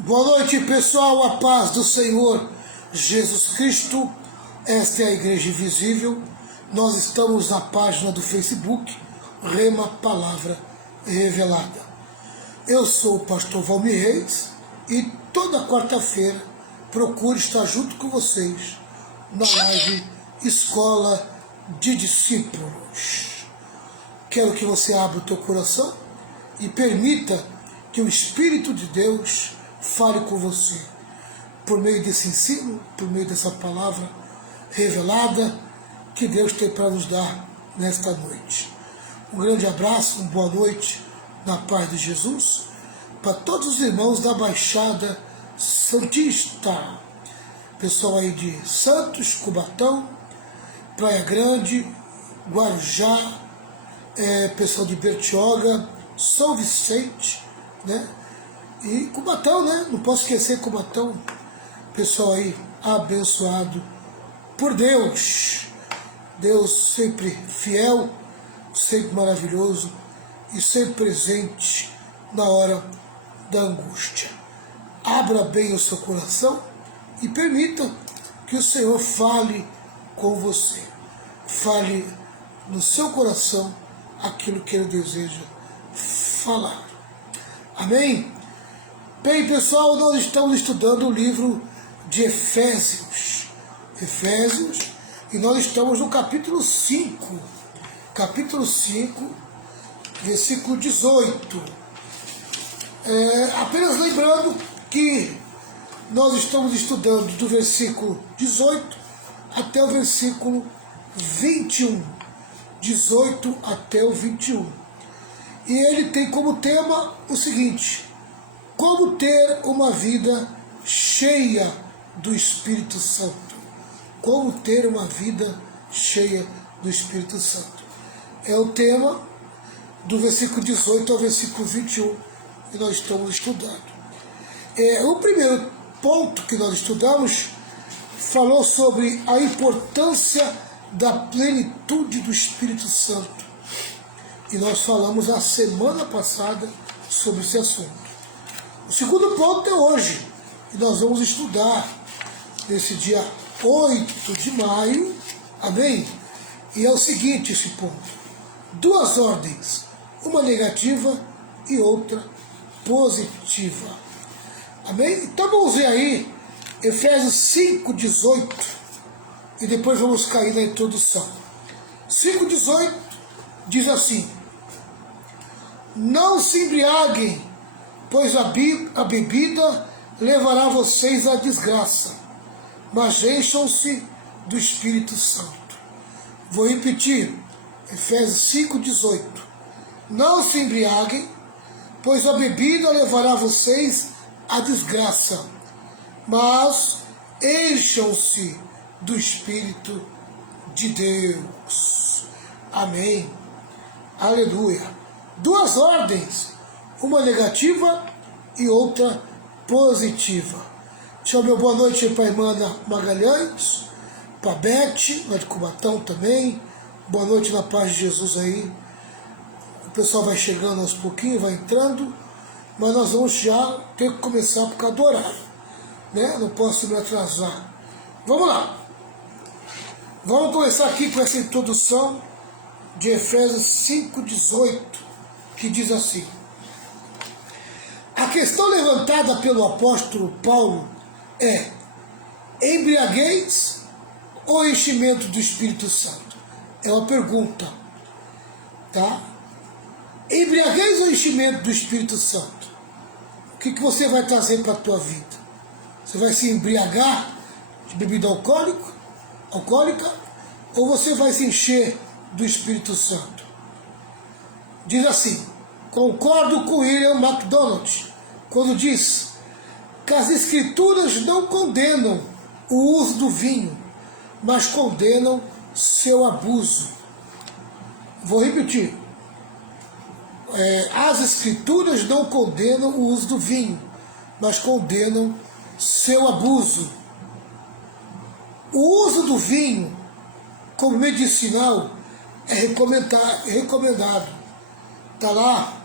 Boa noite, pessoal, a paz do Senhor Jesus Cristo. Esta é a Igreja Invisível. Nós estamos na página do Facebook, Rema Palavra Revelada. Eu sou o pastor Valmir Reis e toda quarta-feira procuro estar junto com vocês na live Escola de Discípulos. Quero que você abra o teu coração e permita que o Espírito de Deus fale com você, por meio desse ensino, por meio dessa palavra revelada que Deus tem para nos dar nesta noite. Um grande abraço, uma boa noite, na paz de Jesus, para todos os irmãos da Baixada Santista, pessoal aí de Santos, Cubatão, Praia Grande, Guarujá, pessoal de Bertioga, São Vicente, né? E Cubatão, né? Não posso esquecer Cubatão. Pessoal aí abençoado por Deus. Deus sempre fiel, sempre maravilhoso e sempre presente na hora da angústia. Abra bem o seu coração e permita que o Senhor fale com você. Fale no seu coração aquilo que Ele deseja falar. Amém? Bem, pessoal, nós estamos estudando o livro de Efésios. E nós estamos no capítulo 5. Capítulo 5, versículo 18. Apenas lembrando que nós estamos estudando do versículo 18 até o versículo 21. 18 até o 21. E ele tem como tema o seguinte: como ter uma vida cheia do Espírito Santo. Como ter uma vida cheia do Espírito Santo. É o tema do versículo 18 ao versículo 21 que nós estamos estudando. O primeiro ponto que nós estudamos falou sobre a importância da plenitude do Espírito Santo. E nós falamos a semana passada sobre esse assunto. O segundo ponto é hoje, e nós vamos estudar nesse dia 8 de maio, amém? E é o seguinte esse ponto: duas ordens, uma negativa e outra positiva. Amém? Então vamos ver aí Efésios 5:18 e depois vamos cair na introdução. 5:18 diz assim: não se embriaguem, pois a bebida levará vocês à desgraça, mas encham-se do Espírito Santo. Vou repetir, Efésios 5:18. Não se embriaguem, pois a bebida levará vocês à desgraça, mas encham-se do Espírito de Deus. Amém. Aleluia. Duas ordens, uma negativa e outra positiva. Deixa eu dar boa noite para a irmã Ana Magalhães, para a Beth, lá de Cubatão também. Boa noite na paz de Jesus aí. O pessoal vai chegando aos pouquinhos, vai entrando, mas nós vamos já ter que começar por causa do horário, né? Não posso me atrasar. Vamos lá. Vamos começar aqui com essa introdução de Efésios 5:18, que diz assim: a questão levantada pelo apóstolo Paulo é: embriaguez ou enchimento do Espírito Santo? É uma pergunta, tá? Embriaguez ou enchimento do Espírito Santo? O que você vai trazer para a tua vida? Você vai se embriagar de bebida alcoólica, ou você vai se encher do Espírito Santo? Diz assim: concordo com William MacDonald quando diz que as Escrituras não condenam o uso do vinho, mas condenam seu abuso. Vou repetir. As Escrituras não condenam o uso do vinho, mas condenam seu abuso. O uso do vinho como medicinal é recomendado. Está lá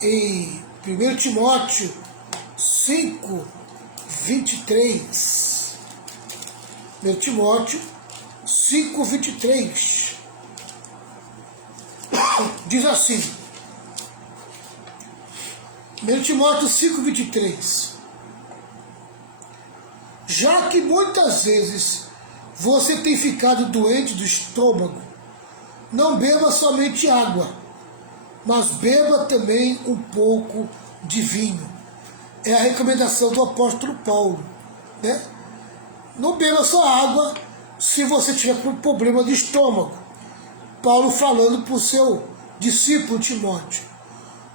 em 1 Timóteo 5:23. 1 Timóteo 5:23. Diz assim, 1 Timóteo 5:23. Já que muitas vezes você tem ficado doente do estômago, não beba somente água, mas beba também um pouco de vinho. É a recomendação do apóstolo Paulo, né? Não beba só água se você tiver com problema de estômago. Paulo falando para o seu discípulo Timóteo.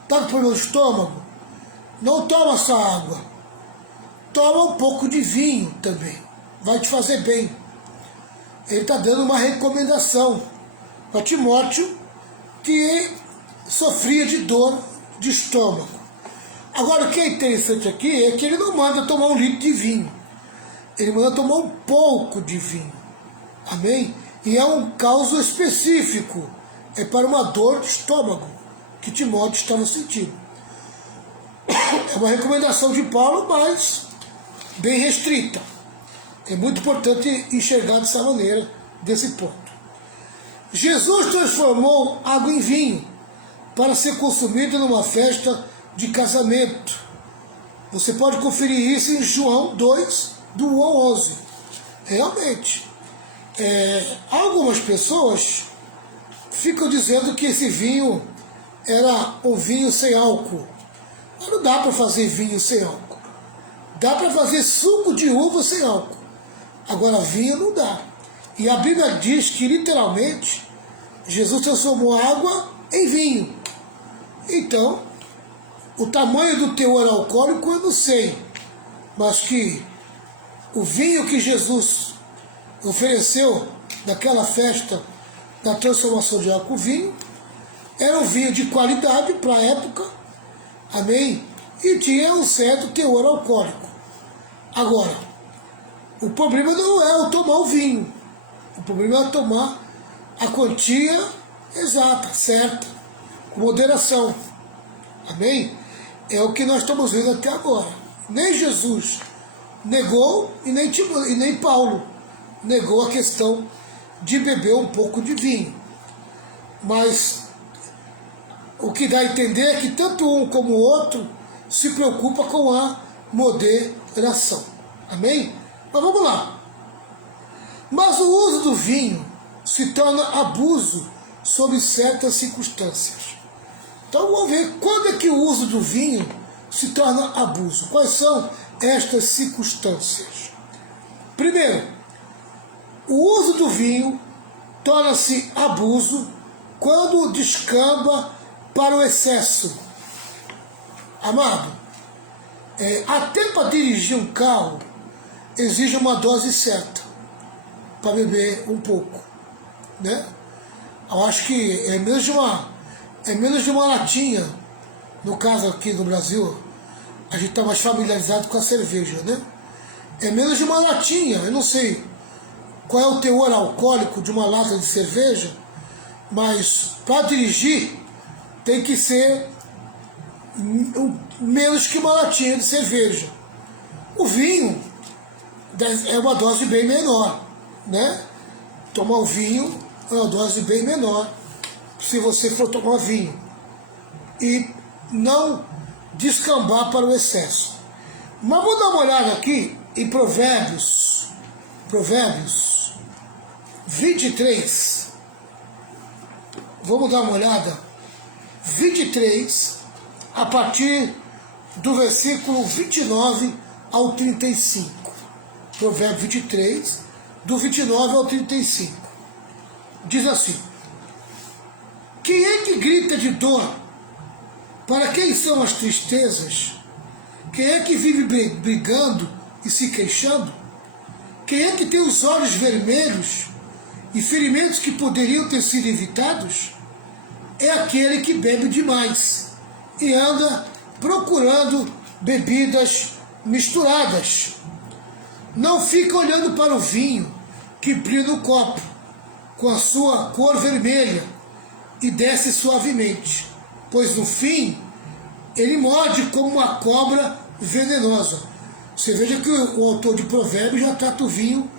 Está com problema de estômago? Não toma só água. Toma um pouco de vinho também. Vai te fazer bem. Ele está dando uma recomendação para Timóteo, que sofria de dor de estômago. Agora, o que é interessante aqui é que ele não manda tomar 1 litro de vinho. Ele manda tomar um pouco de vinho. Amém? E é um caso específico. É para uma dor de estômago que Timóteo estava sentindo. É uma recomendação de Paulo, mas bem restrita. É muito importante enxergar dessa maneira, desse ponto. Jesus transformou água em vinho para ser consumido numa festa de casamento. Você pode conferir isso em João 2, do 1 ao 11. Realmente, algumas pessoas ficam dizendo que esse vinho era um vinho sem álcool. Mas não dá para fazer vinho sem álcool. Dá para fazer suco de uva sem álcool. Agora vinho não dá. E a Bíblia diz que literalmente Jesus transformou água em vinho. Então, o tamanho do teor alcoólico eu não sei. Mas que o vinho que Jesus ofereceu naquela festa da transformação de álcool em vinho era um vinho de qualidade para a época. Amém? E tinha um certo teor alcoólico. Agora, o problema não é o tomar o vinho. O problema é tomar a quantia exata, certa, com moderação. Amém? É o que nós estamos vendo até agora. Nem Jesus negou e nem Paulo negou a questão de beber um pouco de vinho. Mas o que dá a entender é que tanto um como o outro se preocupa com a moderação. Amém? Mas vamos lá. Mas o uso do vinho se torna abuso sob certas circunstâncias. Então vamos ver quando é que o uso do vinho se torna abuso. Quais são estas circunstâncias? Primeiro, o uso do vinho torna-se abuso quando descamba para o excesso. Amado, até para dirigir um carro exige uma dose certa para beber um pouco, né? Eu acho que é menos de uma latinha. No caso aqui no Brasil, a gente está mais familiarizado com a cerveja, né? É menos de uma latinha. Eu não sei qual é o teor alcoólico de uma lata de cerveja, mas para dirigir tem que ser menos que uma latinha de cerveja. O vinho é uma dose bem menor, né? Tomar o vinho é uma dose bem menor se você for tomar vinho e não descambar para o excesso. Mas vou dar uma olhada aqui em Provérbios 23. Vamos dar uma olhada. 23, a partir do versículo 29 ao 35. Provérbios 23, do 29 ao 35. Diz assim: quem é que grita de dor? Para quem são as tristezas? Quem é que vive brigando e se queixando? Quem é que tem os olhos vermelhos e ferimentos que poderiam ter sido evitados? É aquele que bebe demais e anda procurando bebidas misturadas. Não fica olhando para o vinho que brilha no copo, com a sua cor vermelha, e desce suavemente, pois no fim ele morde como uma cobra venenosa. Você veja que o autor de Provérbios já trata o vinho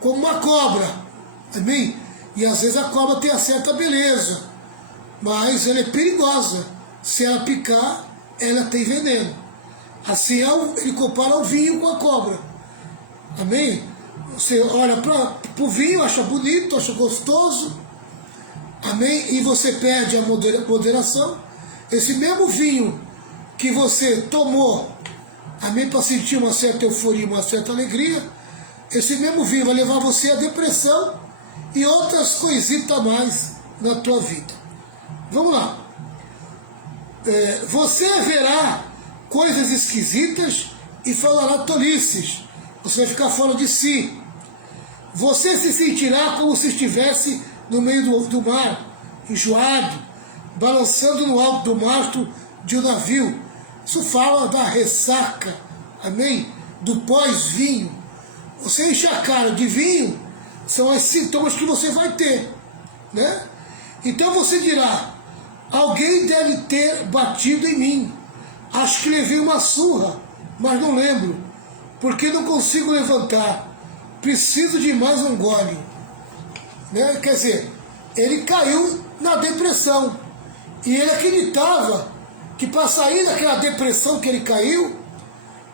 como uma cobra, amém? E às vezes a cobra tem a certa beleza, mas ela é perigosa. Se ela picar, ela tem veneno. Assim ele compara o vinho com a cobra, amém? Você olha para o vinho, acha bonito, acha gostoso, amém? E você perde a moderação. Esse mesmo vinho que você tomou, amém, para sentir uma certa euforia, uma certa alegria, esse mesmo vinho vai levar você à depressão e outras coisitas a mais na tua vida. Vamos lá. Você verá coisas esquisitas e falará tolices. Você vai ficar fora de si. Você se sentirá como se estivesse no meio do mar, enjoado, balançando no alto do mastro de um navio. Isso fala da ressaca, amém? Do pós-vinho. Você enche a cara de vinho, são os sintomas que você vai ter, né? Então você dirá, alguém deve ter batido em mim. Acho que levei uma surra, mas não lembro, porque não consigo levantar. Preciso de mais um gole. Né? Quer dizer, ele caiu na depressão. E ele acreditava que para sair daquela depressão que ele caiu,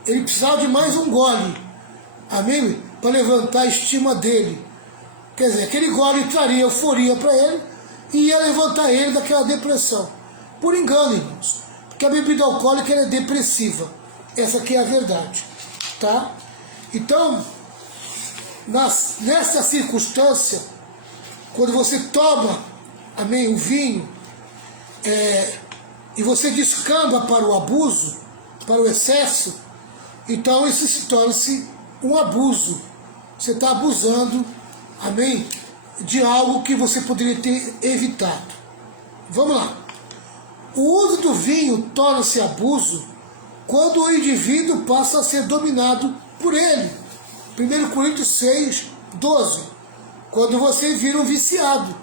ele precisava de mais um gole. Amém? Para levantar a estima dele. Quer dizer, aquele gole traria euforia para ele e ia levantar ele daquela depressão. Por engano, irmãos. Porque a bebida alcoólica ela é depressiva. Essa aqui é a verdade. Tá? Então, nessa circunstância, quando você toma, amém, o vinho, e você descamba para o abuso, para o excesso, então isso se torna-se um abuso. Você está abusando, amém, de algo que você poderia ter evitado. Vamos lá. O uso do vinho torna-se abuso quando o indivíduo passa a ser dominado por ele. 1 Coríntios 6, 12. Quando você vira um viciado.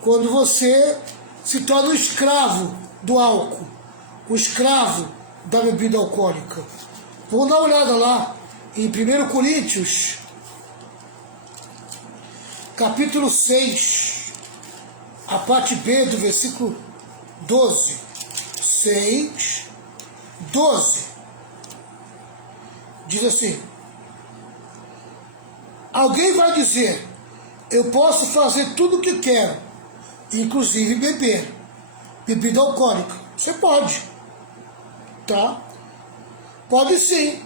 Quando você se torna um escravo do álcool. Um escravo da bebida alcoólica. Vamos dar uma olhada lá em 1 Coríntios, capítulo 6, a parte B do versículo 12. 6, 12. Diz assim: alguém vai dizer, eu posso fazer tudo o que quero, inclusive beber bebida alcoólica. Você pode, tá? Pode sim,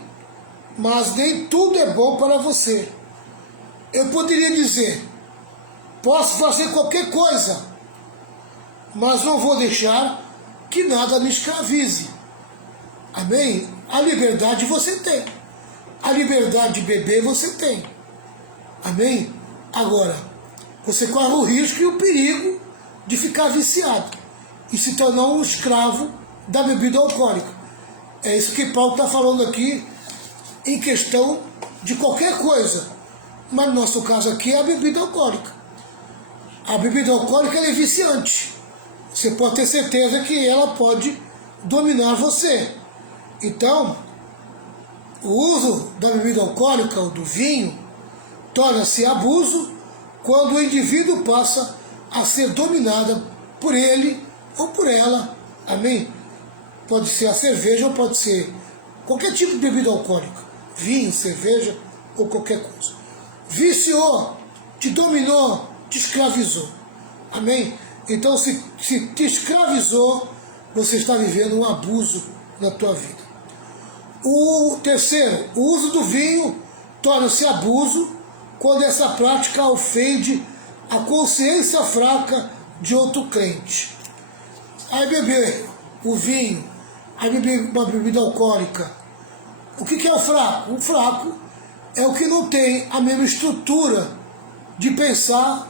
mas nem tudo é bom para você. Eu poderia dizer, posso fazer qualquer coisa, mas não vou deixar que nada me escravize. Amém? A liberdade você tem. A liberdade de beber você tem. Amém? Agora, você corre o risco e o perigo de ficar viciado e se tornar um escravo da bebida alcoólica. É isso que Paulo está falando aqui em questão de qualquer coisa. Mas no nosso caso aqui é a bebida alcoólica. A bebida alcoólica ela é viciante. Você pode ter certeza que ela pode dominar você. Então, o uso da bebida alcoólica ou do vinho torna-se abuso quando o indivíduo passa a ser dominado por ele ou por ela. Amém? Pode ser a cerveja ou pode ser qualquer tipo de bebida alcoólica. Vinho, cerveja ou qualquer coisa. Viciou, te dominou, te escravizou. Amém? Então, se te escravizou, você está vivendo um abuso na tua vida. O terceiro, o uso do vinho torna-se abuso quando essa prática ofende a consciência fraca de outro crente. Aí beber o vinho, aí beber uma bebida alcoólica. O que é o fraco? O fraco é o que não tem a mesma estrutura de pensar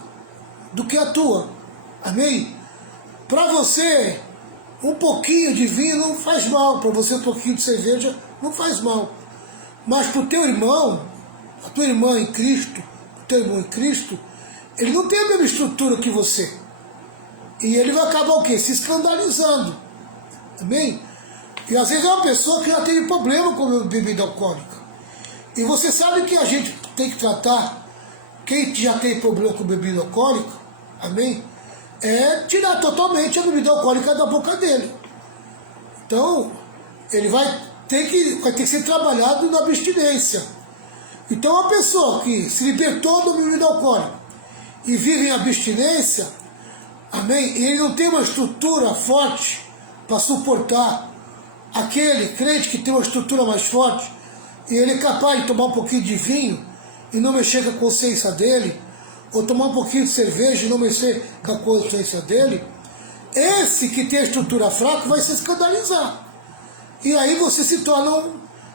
do que a tua. Amém? Para você, um pouquinho de vinho não faz mal. Para você, um pouquinho de cerveja não faz mal. Mas para o teu irmão, a tua irmã em Cristo, o teu irmão em Cristo, ele não tem a mesma estrutura que você. E ele vai acabar o quê? Se escandalizando. Amém? E às vezes é uma pessoa que já teve problema com bebida alcoólica. E você sabe que a gente tem que tratar quem já tem problema com bebida alcoólica, amém? É tirar totalmente a bebida alcoólica da boca dele. Então, ele vai ter que ser trabalhado na abstinência. Então, uma pessoa que se libertou da bebida alcoólica e vive em abstinência, amém? E ele não tem uma estrutura forte para suportar aquele crente que tem uma estrutura mais forte, e ele é capaz de tomar um pouquinho de vinho e não mexer com a consciência dele, ou tomar um pouquinho de cerveja e não mexer com a consciência dele, esse que tem a estrutura fraca vai se escandalizar. E aí você se torna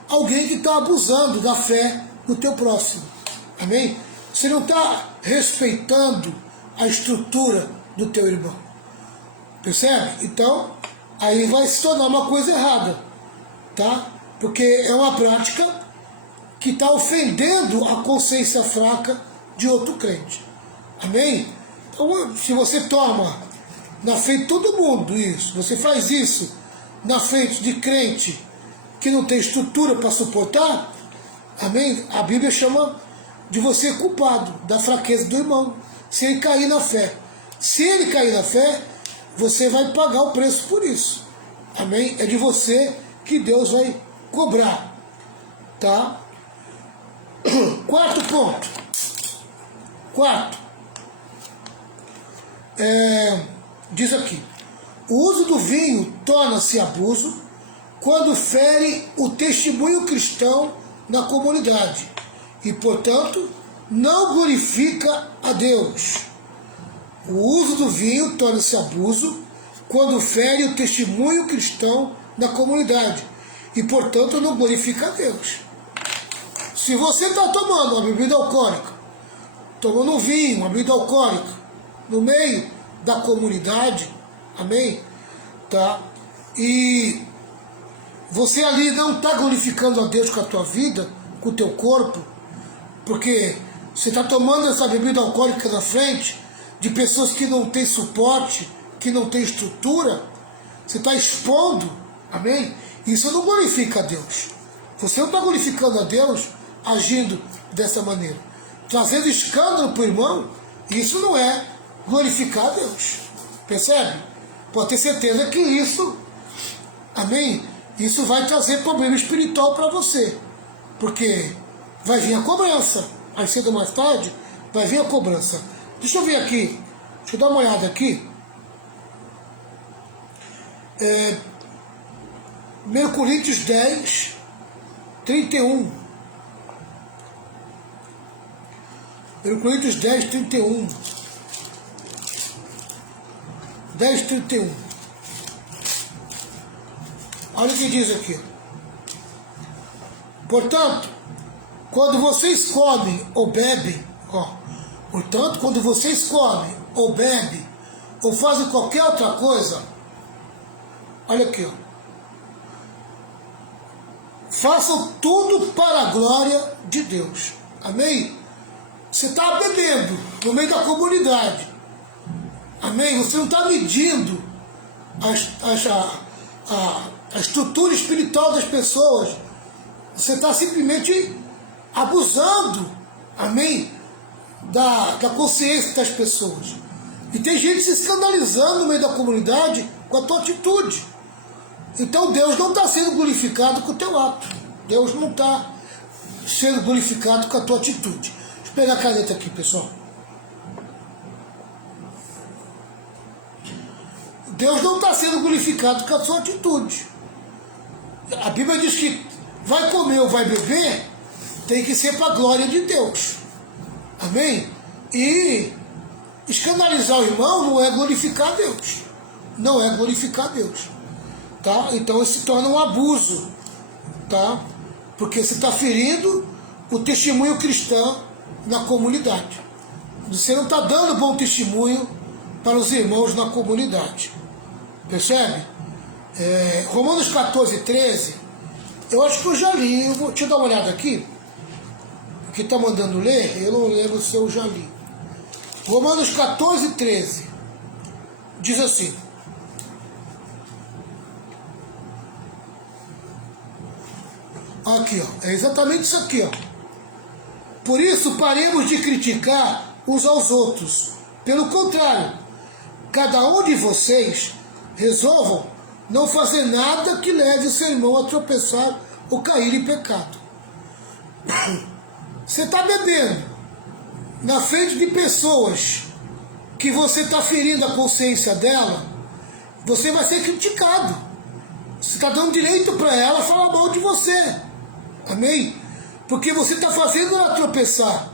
alguém que está abusando da fé do teu próximo. Amém? Você não está respeitando a estrutura do teu irmão. Percebe? Então, aí vai se tornar uma coisa errada. Tá? Porque é uma prática que está ofendendo a consciência fraca de outro crente. Amém? Então, se você toma na frente de todo mundo isso, você faz isso na frente de crente que não tem estrutura para suportar, amém? A Bíblia chama de você culpado da fraqueza do irmão, se ele cair na fé. Se ele cair na fé, você vai pagar o preço por isso. Amém? É de você que Deus vai cobrar. Tá? Quarto ponto. Diz aqui: o uso do vinho torna-se abuso quando fere o testemunho cristão na comunidade e, portanto, não glorifica a Deus. O uso do vinho torna-se abuso quando fere o testemunho cristão na comunidade e, portanto, não glorifica a Deus. Se você está tomando uma bebida alcoólica, tomando um vinho, uma bebida alcoólica, no meio da comunidade, amém? Tá? E você ali não está glorificando a Deus com a tua vida, com o teu corpo, porque você está tomando essa bebida alcoólica na frente de pessoas que não têm suporte, que não têm estrutura, você está expondo, amém? Isso não glorifica a Deus. Você não está glorificando a Deus agindo dessa maneira. Trazendo escândalo para o irmão, isso não é glorificar a Deus. Percebe? Pode ter certeza que isso, amém? Isso vai trazer problema espiritual para você. Porque vai vir a cobrança. Mais cedo ou mais tarde, vai vir a cobrança. Deixa eu ver aqui. Deixa eu dar uma olhada aqui. 1 Coríntios 10, 31. 1 Coríntios 10, 31. 10, 31. Olha o que diz aqui. Portanto, quando vocês comem ou bebem, portanto, quando vocês comem ou bebem ou fazem qualquer outra coisa, olha aqui, façam tudo para a glória de Deus. Amém? Você está bebendo no meio da comunidade. Amém? Você não está medindo a estrutura espiritual das pessoas. Você está simplesmente abusando, amém, da consciência das pessoas. E tem gente se escandalizando no meio da comunidade com a tua atitude. Então Deus não está sendo glorificado com o teu ato. Deus não está sendo glorificado com a tua atitude. Deixa eu pegar a caneta aqui, pessoal. Deus não está sendo glorificado com a sua atitude. A Bíblia diz que vai comer ou vai beber, tem que ser para a glória de Deus. Amém? E escandalizar o irmão não é glorificar a Deus. Não é glorificar a Deus. Tá? Então isso se torna um abuso. Tá? Porque você está ferindo o testemunho cristão na comunidade. Você não está dando bom testemunho para os irmãos na comunidade. Percebe? Romanos 14, 13, eu acho que eu já li, eu vou te dar uma olhada aqui, que está mandando ler, eu não lembro se eu já li. Romanos 14, 13, diz assim: Aqui, ó, é exatamente isso aqui, ó. Por isso, paremos de criticar uns aos outros. Pelo contrário, cada um de vocês resolvam não fazer nada que leve o seu irmão a tropeçar ou cair em pecado. Você está bebendo na frente de pessoas que você está ferindo a consciência dela, você vai ser criticado. Você está dando direito para ela falar mal de você. Amém? Porque você está fazendo ela tropeçar.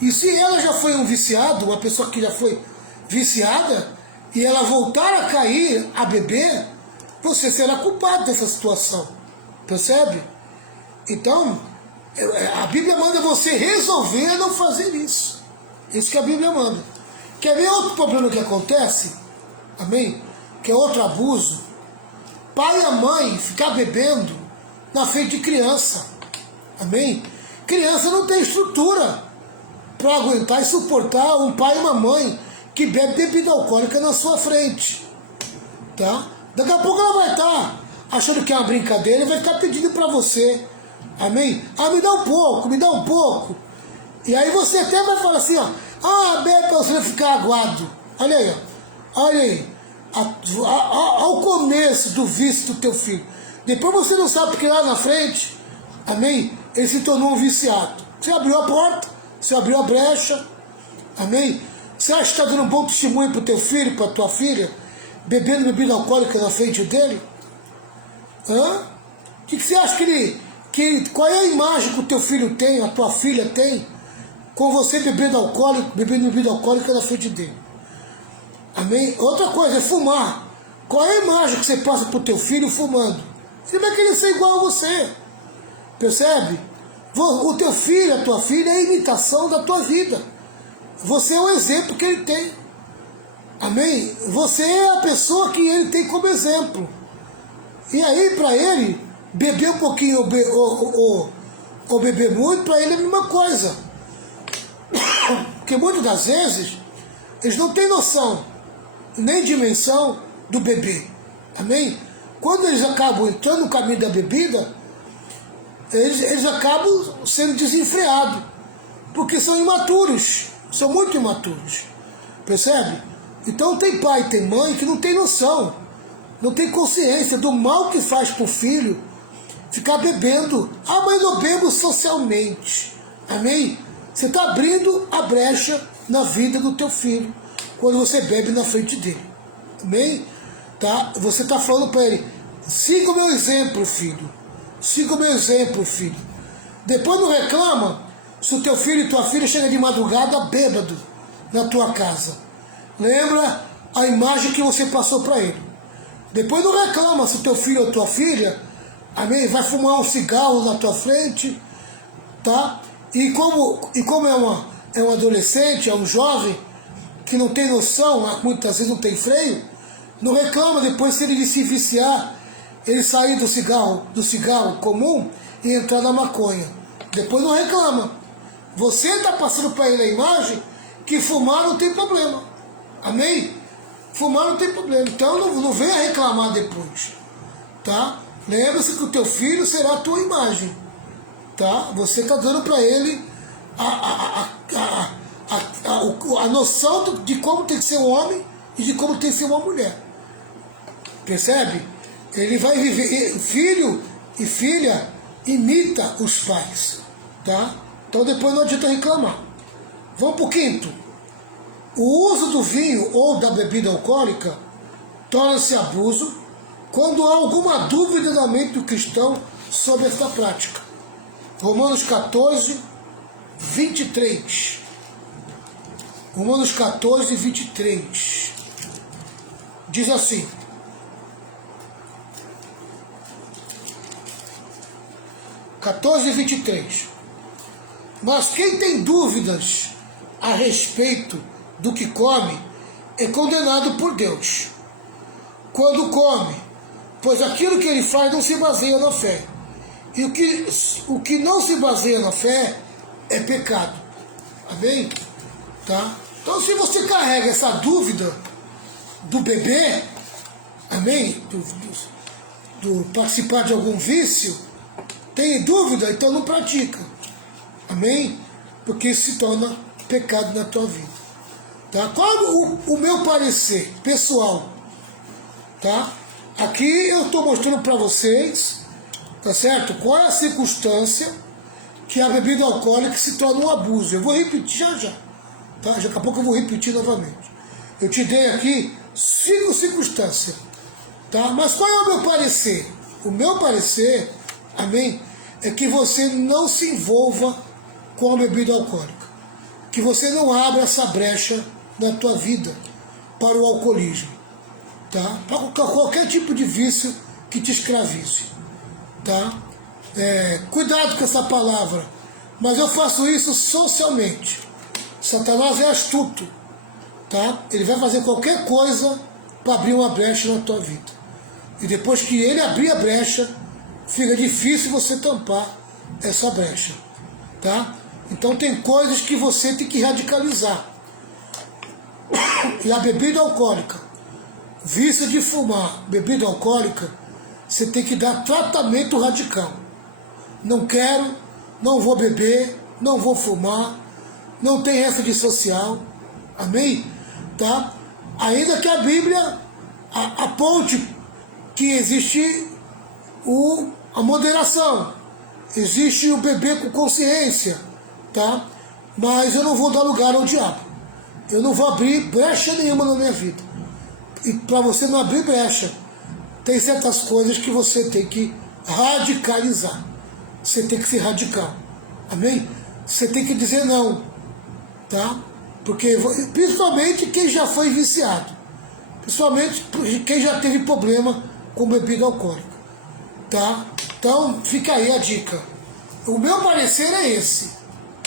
E se ela já foi um viciado, uma pessoa que já foi viciada, e ela voltar a cair, a beber, você será culpado dessa situação. Percebe? Então, a Bíblia manda você resolver não fazer isso. Isso que a Bíblia manda. Quer ver outro problema que acontece? Amém? Que é outro abuso. Pai e a mãe ficar bebendo na frente de criança. Amém? Criança não tem estrutura para aguentar e suportar um pai e uma mãe que bebe bebida alcoólica na sua frente. Tá? Daqui a pouco ela vai estar achando que é uma brincadeira e vai ficar pedindo para você. Amém? Ah, me dá um pouco, me dá um pouco. E aí você até vai falar assim, ó. Ah, bebe para você ficar aguado. Olha aí, ó. Olha aí. Ao começo do vício do teu filho. Depois você não sabe porque lá na frente, amém? Ele se tornou um viciado. Você abriu a porta, você abriu a brecha, amém? Você acha que está dando um bom testemunho para o teu filho, para a tua filha, bebendo bebida alcoólica na frente dele? Hã? O que você acha qual é a imagem que o teu filho tem, a tua filha tem, com você bebendo bebida alcoólica na frente dele? Amém? Outra coisa é fumar. Qual é a imagem que você passa para o teu filho fumando? Ele vai querer ser igual a você. Percebe? O teu filho, a tua filha é a imitação da tua vida. Você é o exemplo que ele tem. Amém? Você é a pessoa que ele tem como exemplo. E aí, para ele, beber um pouquinho ou beber muito, para ele é a mesma coisa. Porque muitas das vezes, eles não têm noção, nem dimensão do beber. Amém? Quando eles acabam entrando no caminho da bebida, eles acabam sendo desenfreados, porque são imaturos, são muito imaturos. Percebe? Então tem pai, tem mãe que não tem noção, não tem consciência do mal que faz para o filho ficar bebendo. Ah, mas eu bebo socialmente. Amém? Você está abrindo a brecha na vida do teu filho quando você bebe na frente dele. Amém? Tá? Você está falando para ele, siga o meu exemplo, filho. Siga o meu exemplo, filho. Depois não reclama se o teu filho e tua filha chegam de madrugada bêbado na tua casa. Lembra a imagem que você passou para ele. Depois não reclama se o teu filho ou tua filha, amém, vai fumar um cigarro na tua frente, tá? E como é um adolescente, é um jovem que não tem noção, muitas vezes não tem freio, não reclama depois se ele se viciar, ele sair do cigarro comum e entrar na maconha. Depois não reclama. Você está passando para ele a imagem que fumar não tem problema. Amém? Fumar não tem problema. Então não venha reclamar depois. Tá? Lembra-se que o teu filho será a tua imagem. Tá? Você está dando para ele a noção de como tem que ser um homem e de como tem que ser uma mulher. Percebe? Ele vai viver, filho e filha imita os pais, tá? Então depois não adianta reclamar. Vamos para o quinto. O uso do vinho ou da bebida alcoólica torna-se abuso quando há alguma dúvida na mente do cristão sobre esta prática. Romanos 14, 23. Romanos 14, 23. Diz assim: 14, 23. Mas quem tem dúvidas a respeito do que come é condenado por Deus quando come, pois aquilo que ele faz não se baseia na fé. E o que não se baseia na fé é pecado. Amém? Tá? Então se você carrega essa dúvida do bebê, amém? Do participar de algum vício, Tem dúvida? Então não pratica. Amém? Porque isso se torna pecado na tua vida. Tá? Qual o meu parecer pessoal? Tá? Aqui eu estou mostrando para vocês, tá certo? Qual é a circunstância que a bebida alcoólica se torna um abuso. Eu vou repetir já. Tá? Daqui a pouco eu vou repetir novamente. Eu te dei aqui 5 circunstâncias. Tá? Mas qual é o meu parecer? O meu parecer, amém, é que você não se envolva com a bebida alcoólica. Que você não abra essa brecha na tua vida para o alcoolismo. Tá? Para qualquer tipo de vício que te escravize. Tá? Cuidado com essa palavra. Mas eu faço isso socialmente. Satanás é astuto. Tá? Ele vai fazer qualquer coisa para abrir uma brecha na tua vida. E depois que ele abrir a brecha, fica difícil você tampar essa brecha. Tá? Então tem coisas que você tem que radicalizar. E a bebida alcoólica, vício de fumar, bebida alcoólica, você tem que dar tratamento radical. Não quero, não vou beber, não vou fumar, não tem essa de social. Amém? Tá? Ainda que a Bíblia aponte que existe a moderação, existe o beber com consciência, tá? Mas eu não vou dar lugar ao diabo. Eu não vou abrir brecha nenhuma na minha vida. E para você não abrir brecha, tem certas coisas que você tem que radicalizar. Você tem que ser radical. Amém? Você tem que dizer não. Tá? Porque, principalmente quem já foi viciado. Principalmente quem já teve problema com bebida alcoólica. Tá? Então, fica aí a dica. O meu parecer é esse.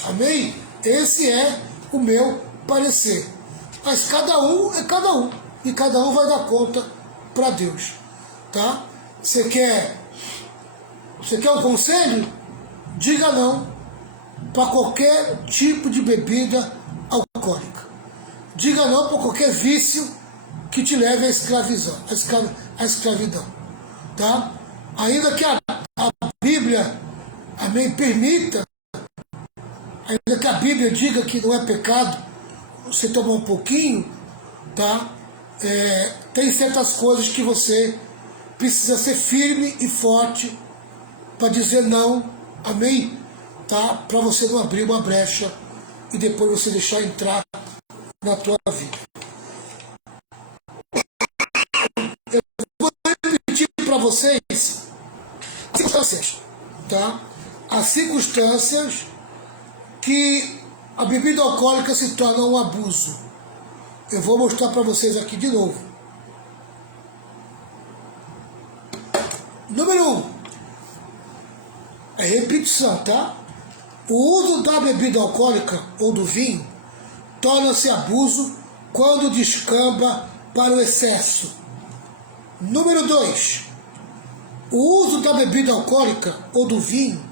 Amém? Esse é o meu parecer. Mas cada um é cada um. E cada um vai dar conta para Deus. Tá? Você quer um conselho? Diga não para qualquer tipo de bebida alcoólica. Diga não para qualquer vício que te leve à escravidão. Tá? Ainda que a Bíblia, amém, permita, ainda que a Bíblia diga que não é pecado você tomar um pouquinho, tá? Tem certas coisas que você precisa ser firme e forte para dizer não, amém? Tá? Para você não abrir uma brecha e depois você deixar entrar na tua vida. Eu vou repetir para vocês as circunstâncias, tá? As circunstâncias que a bebida alcoólica se torna um abuso. Eu vou mostrar para vocês aqui de novo. Número 1. É repetição, tá? O uso da bebida alcoólica ou do vinho torna-se abuso quando descamba para o excesso. Número 2. O uso da bebida alcoólica ou do vinho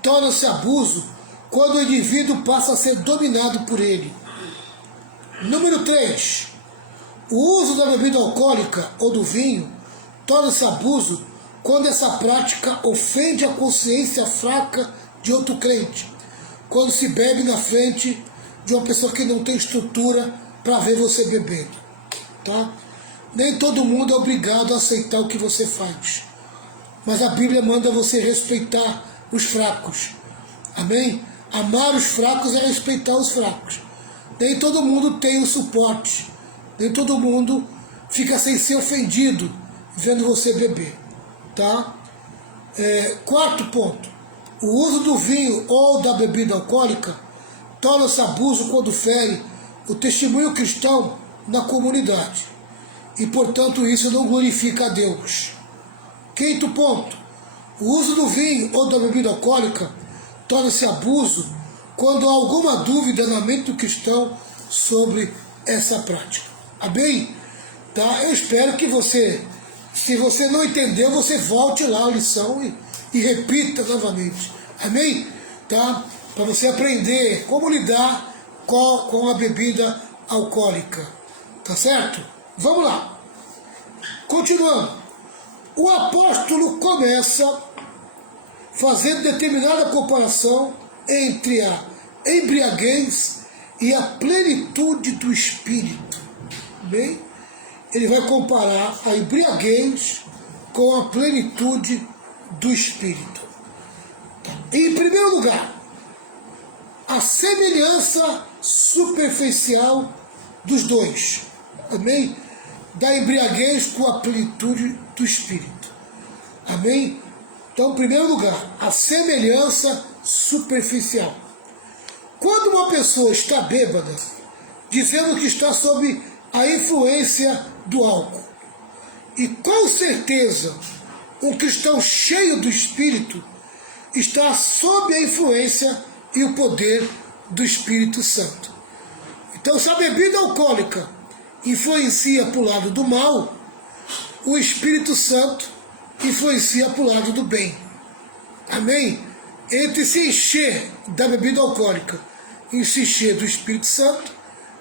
torna-se abuso quando o indivíduo passa a ser dominado por ele. Número 3. O uso da bebida alcoólica ou do vinho torna-se abuso quando essa prática ofende a consciência fraca de outro crente. Quando se bebe na frente de uma pessoa que não tem estrutura para ver você bebendo. Tá? Nem todo mundo é obrigado a aceitar o que você faz. Mas a Bíblia manda você respeitar os fracos. Amém? Amar os fracos é respeitar os fracos. Nem todo mundo tem o suporte. Nem todo mundo fica sem ser ofendido vendo você beber. Tá? Quarto ponto. O uso do vinho ou da bebida alcoólica torna-se abuso quando fere o testemunho cristão na comunidade. E, portanto, isso não glorifica a Deus. Quinto ponto. O uso do vinho ou da bebida alcoólica torna-se abuso quando há alguma dúvida na mente do cristão sobre essa prática. Amém? Tá? Eu espero que você, se você não entendeu, você volte lá a lição e repita novamente. Amém? Tá? Para você aprender como lidar com a bebida alcoólica. Tá certo? Vamos lá. Continuando. O apóstolo começa fazendo determinada comparação entre a embriaguez e a plenitude do Espírito. Bem, ele vai comparar a embriaguez com a plenitude do Espírito. Em primeiro lugar, a semelhança superficial dos dois. Amém? Da embriaguez com a plenitude do Espírito. Amém? Então, em primeiro lugar, a semelhança superficial. Quando uma pessoa está bêbada, dizendo que está sob a influência do álcool, e com certeza um cristão cheio do Espírito está sob a influência e o poder do Espírito Santo. Então, se a bebida alcoólica influencia para o lado do mal, o Espírito Santo influencia para o lado do bem. Amém? Entre se encher da bebida alcoólica e se encher do Espírito Santo,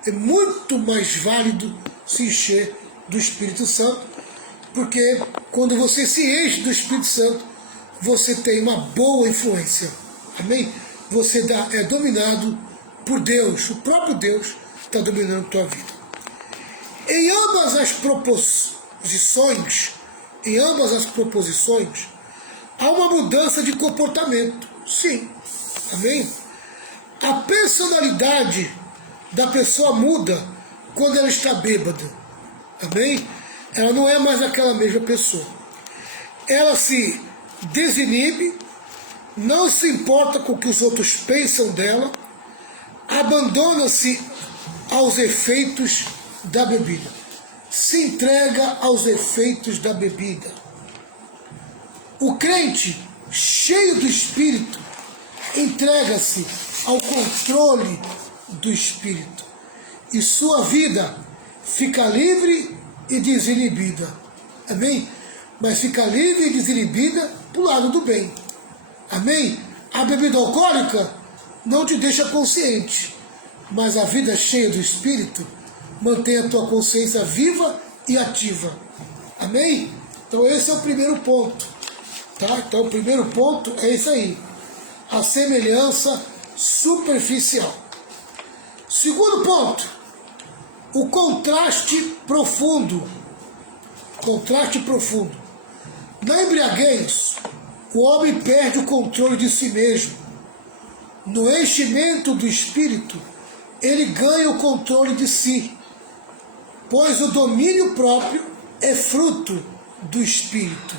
é muito mais válido se encher do Espírito Santo, porque quando você se enche do Espírito Santo, você tem uma boa influência. Amém? Você é dominado por Deus, o próprio Deus está dominando a tua vida. Em ambas as proposições, há uma mudança de comportamento. Sim. Amém? A personalidade da pessoa muda quando ela está bêbada. Amém? Ela não é mais aquela mesma pessoa. Ela se desinibe, não se importa com o que os outros pensam dela, abandona-se aos efeitos da bebida, se entrega aos efeitos da bebida. O crente, cheio do Espírito, entrega-se ao controle do Espírito, e sua vida fica livre e desinibida. Amém? Mas fica livre e desinibida para o lado do bem. Amém? A bebida alcoólica não te deixa consciente, mas a vida cheia do Espírito mantém a tua consciência viva e ativa. Amém? Então esse é o primeiro ponto. Tá? Então o primeiro ponto é isso aí. A semelhança superficial. Segundo ponto, o contraste profundo. Contraste profundo. Na embriaguez, o homem perde o controle de si mesmo. No enchimento do Espírito, ele ganha o controle de si, pois o domínio próprio é fruto do Espírito.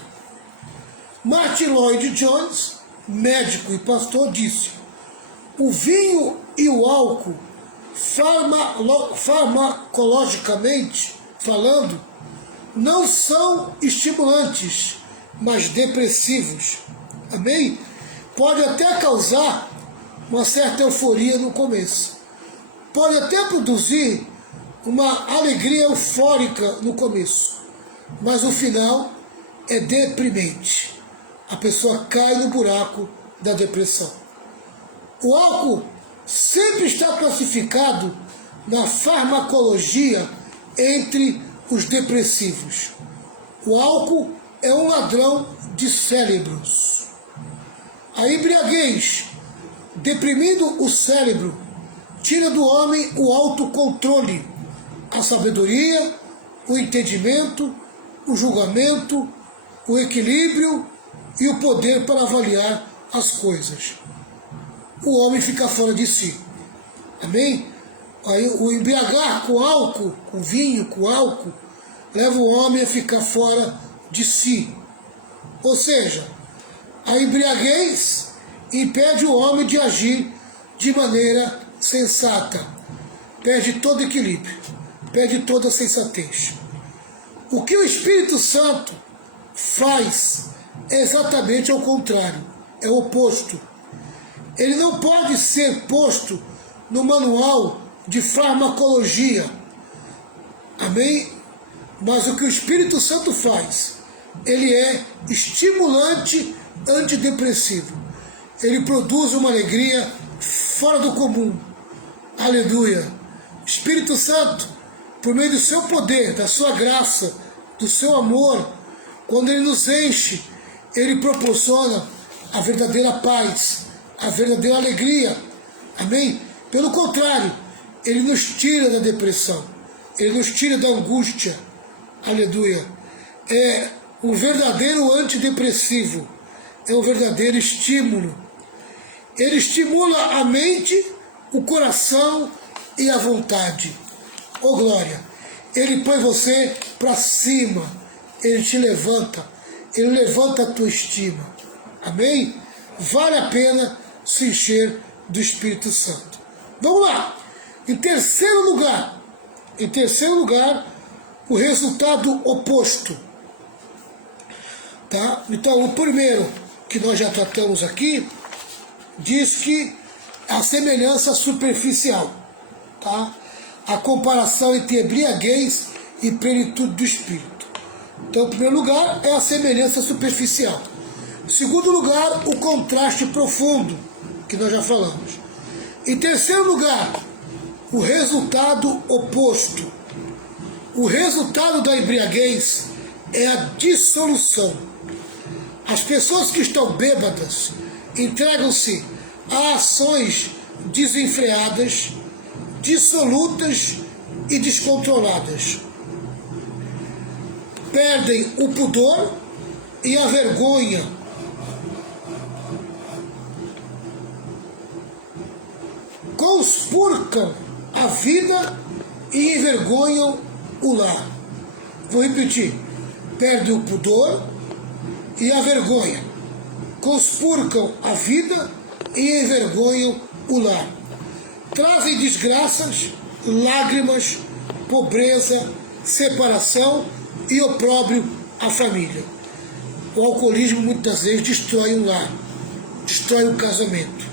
Martin Lloyd-Jones, médico e pastor, disse: o vinho e o álcool, farmacologicamente falando, não são estimulantes, mas depressivos. Amém? Pode até causar uma certa euforia no começo. Pode até produzir uma alegria eufórica no começo. Mas o final é deprimente. A pessoa cai no buraco da depressão. O álcool sempre está classificado na farmacologia entre os depressivos. O álcool é um ladrão de cérebros. A embriaguez, deprimindo o cérebro, tira do homem o autocontrole, a sabedoria, o entendimento, o julgamento, o equilíbrio e o poder para avaliar as coisas. O homem fica fora de si. Amém? Aí, o embriagar com álcool, com vinho, com álcool, leva o homem a ficar fora de si. Ou seja, a embriaguez impede o homem de agir de maneira sensata. Perde todo equilíbrio, perde toda a sensatez. O que o Espírito Santo faz é exatamente ao contrário, é o oposto. Ele não pode ser posto no manual de farmacologia. Amém? Mas o que o Espírito Santo faz, ele é estimulante antidepressivo. Ele produz uma alegria fora do comum. Aleluia! Espírito Santo, por meio do seu poder, da sua graça, do seu amor, quando ele nos enche, ele proporciona a verdadeira paz, a verdadeira alegria. Amém? Pelo contrário, ele nos tira da depressão, ele nos tira da angústia. Aleluia. É um verdadeiro antidepressivo, é um verdadeiro estímulo. Ele estimula a mente, o coração e a vontade. Oh glória! Ele põe você para cima, ele te levanta, ele levanta a tua estima. Amém? Vale a pena se encher do Espírito Santo. Vamos lá! Em terceiro lugar, o resultado oposto. Tá? Então, o primeiro que nós já tratamos aqui, diz que a semelhança superficial, tá? A comparação entre embriaguez e plenitude do Espírito. Então, em primeiro lugar, é a semelhança superficial. Em segundo lugar, o contraste profundo, que nós já falamos. Em terceiro lugar, o resultado oposto. O resultado da embriaguez é a dissolução. As pessoas que estão bêbadas entregam-se a ações desenfreadas, dissolutas e descontroladas. Perdem o pudor e a vergonha. Conspurcam a vida e envergonham o lar. Vou repetir. Perdem o pudor e a vergonha. Conspurcam a vida e envergonham o lar. Trazem desgraças, lágrimas, pobreza, separação e opróbrio à família. O alcoolismo muitas vezes destrói um lar, destrói um casamento.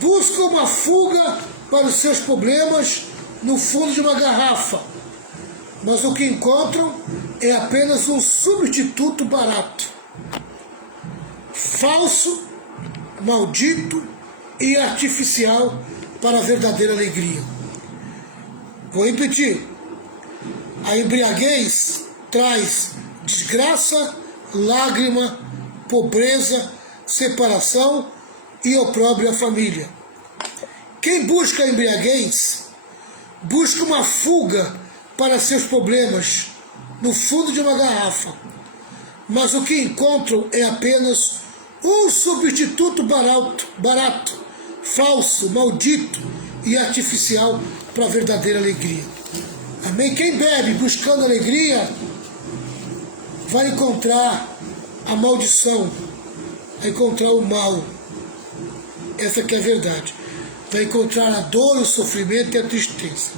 Buscam uma fuga para os seus problemas no fundo de uma garrafa, mas o que encontram é apenas um substituto barato, falso, maldito e artificial para a verdadeira alegria. Vou repetir. A embriaguez traz desgraça, lágrima, pobreza, separação e opróbrio à família. Quem busca a embriaguez busca uma fuga para seus problemas no fundo de uma garrafa, mas o que encontram é apenas um substituto barato, falso, maldito e artificial para a verdadeira alegria. Amém? Quem bebe buscando alegria vai encontrar a maldição, vai encontrar o mal. Essa que é a verdade. Vai encontrar a dor, o sofrimento e a tristeza.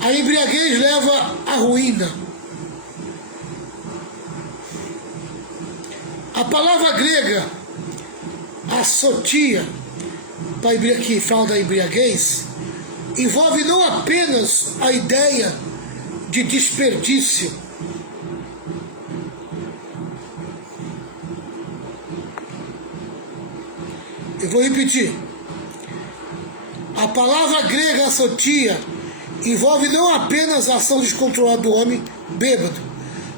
A embriaguez leva à ruína. A palavra grega, assotia, que fala da embriaguez, envolve não apenas a ideia de desperdício, eu vou repetir, a palavra grega assotia envolve não apenas a ação descontrolada do homem bêbado,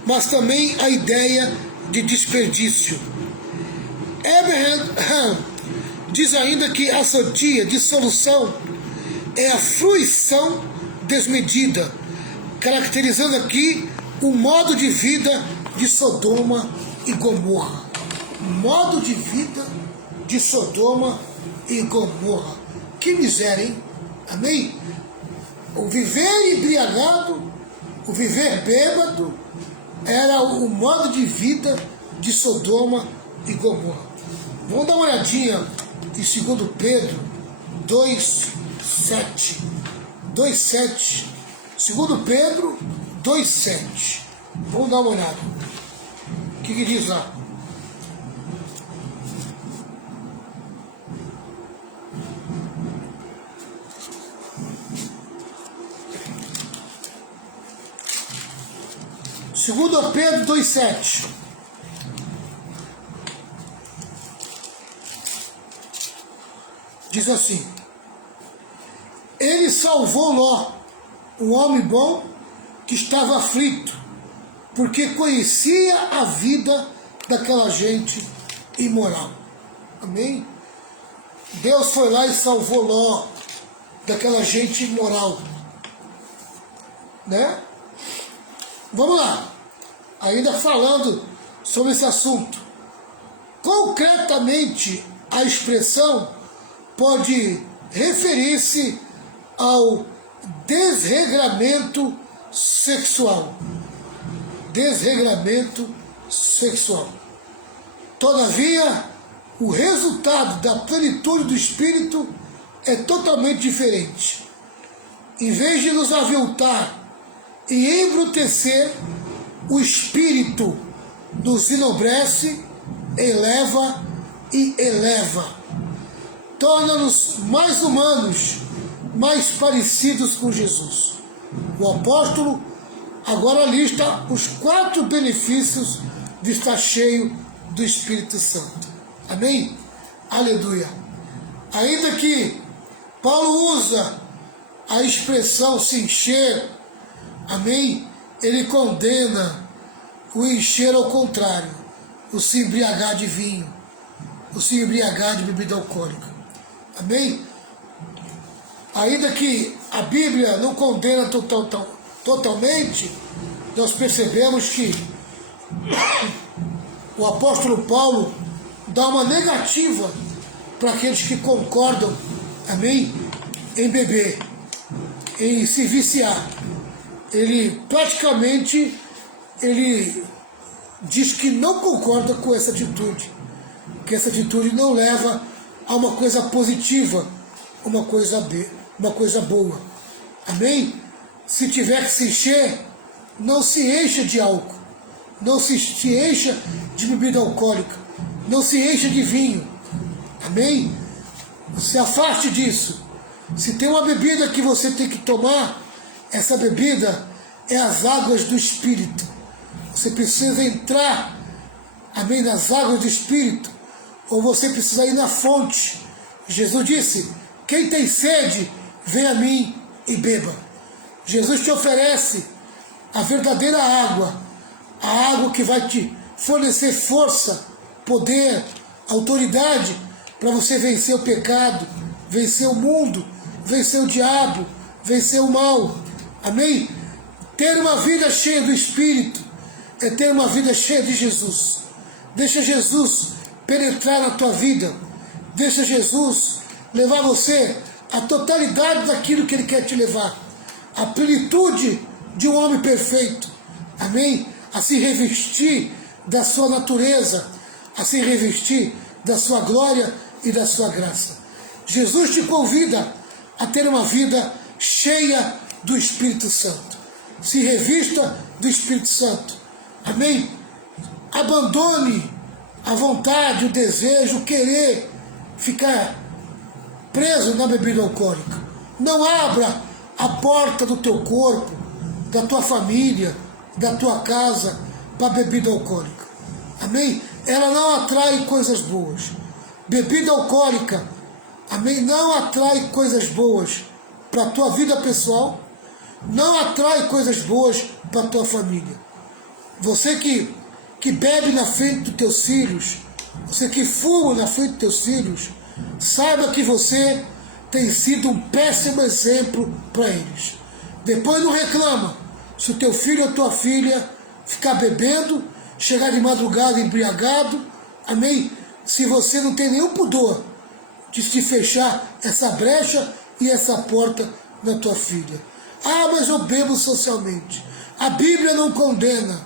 mas também a ideia de desperdício. Abraham diz ainda que a assotia, dissolução, é a fruição desmedida, caracterizando aqui o modo de vida de Sodoma e Gomorra. Modo de vida de Sodoma e Gomorra. Que miséria, hein? Amém? O viver embriagado, o viver bêbado, era o modo de vida de Sodoma e Gomorra. Vamos dar uma olhadinha em 2 Pedro 2,7. 2,7. 2 Pedro 2,7. Vamos dar uma olhada. O que diz lá? Segundo Pedro 2,7. Diz assim: Ele salvou Ló, um homem bom que estava aflito, porque conhecia a vida daquela gente imoral. Amém? Deus foi lá e salvou Ló daquela gente imoral. Né? Vamos lá. Ainda falando sobre esse assunto. Concretamente, a expressão pode referir-se ao desregramento sexual. Desregramento sexual. Todavia, o resultado da plenitude do Espírito é totalmente diferente. Em vez de nos aviltar e embrutecer, o Espírito nos enobrece, eleva e eleva. Torna-nos mais humanos, mais parecidos com Jesus. O apóstolo agora lista os 4 benefícios de estar cheio do Espírito Santo. Amém? Aleluia. Ainda que Paulo usa a expressão se encher, amém? Ele condena o encher ao contrário, o se embriagar de vinho, o se embriagar de bebida alcoólica. Amém? Ainda que a Bíblia não condena totalmente, nós percebemos que o apóstolo Paulo dá uma negativa para aqueles que concordam, amém, em beber, em se viciar. Ele praticamente diz que não concorda com essa atitude, que essa atitude não leva a uma coisa positiva, uma coisa boa. Amém? Se tiver que se encher, não se encha de álcool, não se encha de bebida alcoólica, não se encha de vinho. Amém? Se afaste disso. Se tem uma bebida que você tem que tomar, essa bebida é as águas do Espírito. Você precisa entrar, amém, nas águas do Espírito, ou você precisa ir na fonte. Jesus disse: quem tem sede, vem a mim e beba. Jesus te oferece a verdadeira água, a água que vai te fornecer força, poder, autoridade para você vencer o pecado, vencer o mundo, vencer o diabo, vencer o mal. Amém? Ter uma vida cheia do Espírito é ter uma vida cheia de Jesus. Deixa Jesus penetrar na tua vida. Deixa Jesus levar você à totalidade daquilo que Ele quer te levar. A plenitude de um homem perfeito. Amém? A se revestir da sua natureza, a se revestir da sua glória e da sua graça. Jesus te convida a ter uma vida cheia do Espírito Santo. Se revista do Espírito Santo. Amém? Abandone a vontade, o desejo, o querer ficar preso na bebida alcoólica. Não abra a porta do teu corpo, da tua família, da tua casa para a bebida alcoólica. Amém? Ela não atrai coisas boas. Bebida alcoólica, amém, não atrai coisas boas para a tua vida pessoal, não atrai coisas boas para a tua família. Você que bebe na frente dos teus filhos, você que fuma na frente dos teus filhos, saiba que você tem sido um péssimo exemplo para eles. Depois não reclama se o teu filho ou tua filha ficar bebendo, chegar de madrugada embriagado, amém? Se você não tem nenhum pudor de se fechar essa brecha e essa porta na tua filha. Ah, mas eu bebo socialmente. A Bíblia não condena.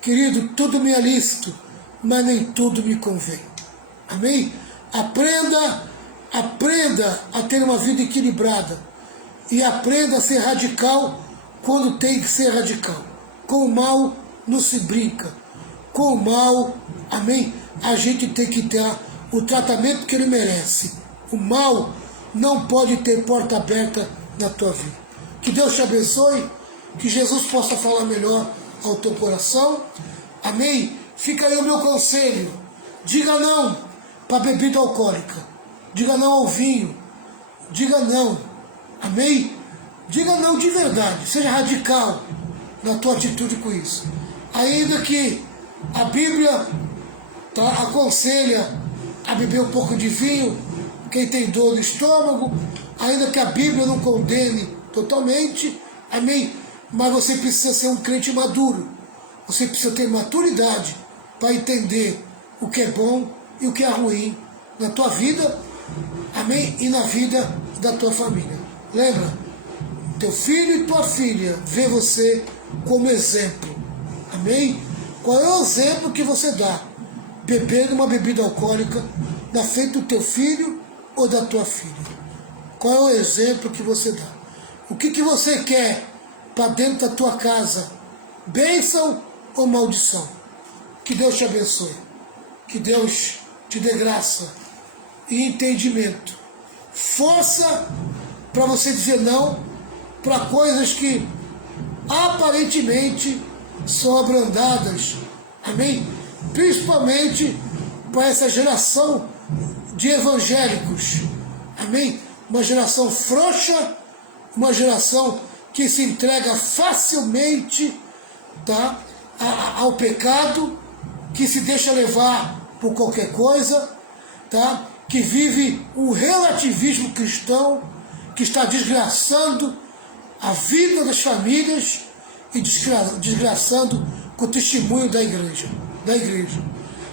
Querido, tudo me é lícito, mas nem tudo me convém. Amém? Aprenda a ter uma vida equilibrada. E aprenda a ser radical quando tem que ser radical. Com o mal não se brinca. Com o mal, amém, a gente tem que ter o tratamento que ele merece. O mal não pode ter porta aberta na tua vida. Que Deus te abençoe, que Jesus possa falar melhor ao teu coração. Amém? Fica aí o meu conselho. Diga não para a bebida alcoólica. Diga não ao vinho. Diga não. Amém? Diga não de verdade. Seja radical na tua atitude com isso. Ainda que a Bíblia tá? Aconselha a beber um pouco de vinho, quem tem dor no estômago, ainda que a Bíblia não condene totalmente, amém? Mas você precisa ser um crente maduro, você precisa ter maturidade para entender o que é bom e o que é ruim na tua vida, amém? E na vida da tua família. Lembra? Teu filho e tua filha vê você como exemplo, amém? Qual é o exemplo que você dá? Bebendo uma bebida alcoólica na frente do teu filho ou da tua filha? Qual é o exemplo que você dá? O que você quer para dentro da tua casa? Bênção ou maldição? Que Deus te abençoe. Que Deus te dê graça e entendimento. Força para você dizer não para coisas que aparentemente são abrandadas. Amém? Principalmente para essa geração de evangélicos. Amém? Uma geração frouxa, uma geração que se entrega facilmente, tá, ao pecado, que se deixa levar por qualquer coisa, tá, que vive um relativismo cristão, que está desgraçando a vida das famílias e desgraçando com o testemunho da igreja.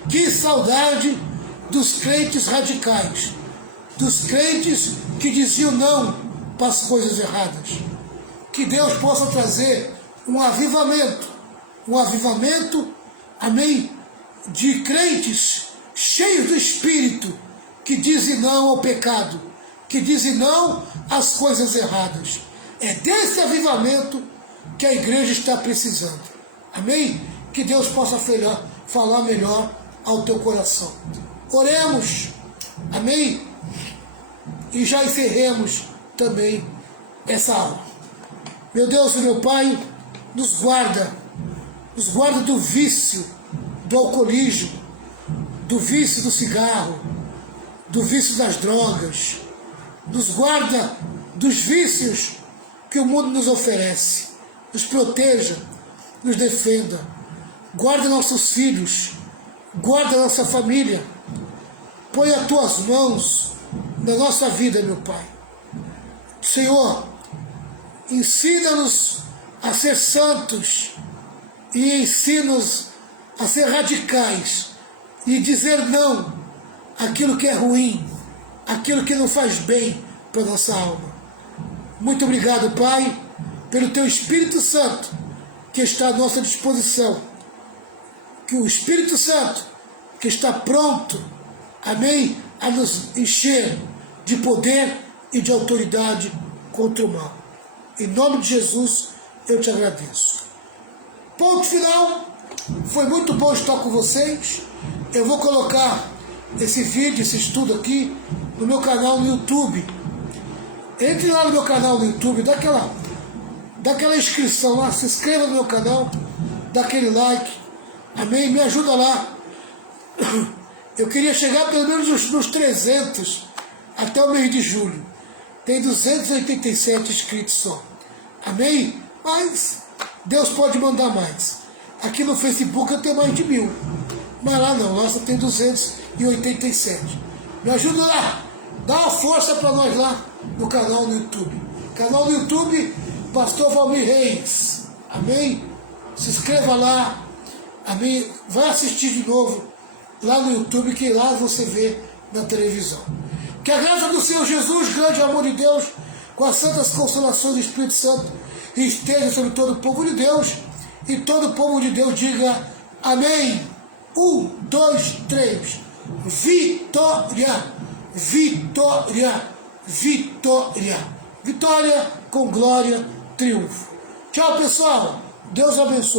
Que saudade dos crentes radicais, dos crentes que diziam não para as coisas erradas. Que Deus possa trazer um avivamento, amém, de crentes cheios do Espírito, que dizem não ao pecado, que dizem não às coisas erradas. É desse avivamento que a igreja está precisando. Amém? Que Deus possa falar melhor ao teu coração. Oremos. Amém? E já encerremos também essa aula. Meu Deus e meu Pai, nos guarda do vício, do alcoolismo, do vício do cigarro, do vício das drogas, nos guarda dos vícios que o mundo nos oferece, nos proteja, nos defenda, guarda nossos filhos, guarda nossa família, põe as tuas mãos na nossa vida, meu Pai. Senhor, ensina-nos a ser santos e ensina-nos a ser radicais e dizer não àquilo que é ruim, aquilo que não faz bem para a nossa alma. Muito obrigado, Pai, pelo Teu Espírito Santo que está à nossa disposição. Que o Espírito Santo que está pronto, amém, a nos encher de poder e de autoridade contra o mal. Em nome de Jesus, eu te agradeço. Ponto final. Foi muito bom estar com vocês. Eu vou colocar esse vídeo, esse estudo aqui, no meu canal no YouTube. Entre lá no meu canal no YouTube, dá aquela inscrição lá, se inscreva no meu canal, dá aquele like, amém? Me ajuda lá. Eu queria chegar pelo menos nos 300 até o mês de julho. Tem 287 inscritos só, amém? Mas Deus pode mandar mais. Aqui no Facebook eu tenho mais de 1000, mas lá não, lá só tem 287. Me ajuda lá, dá uma força para nós lá no canal no YouTube. Canal no YouTube, Pastor Valmir Reis, amém? Se inscreva lá, amém? Vai assistir de novo lá no YouTube, que lá você vê na televisão. Que a graça do Senhor Jesus, grande amor de Deus, com as santas consolações do Espírito Santo, esteja sobre todo o povo de Deus, e todo o povo de Deus diga amém. 1, 2, 3. Vitória! Vitória! Vitória! Vitória com glória, triunfo. Tchau, pessoal. Deus abençoe.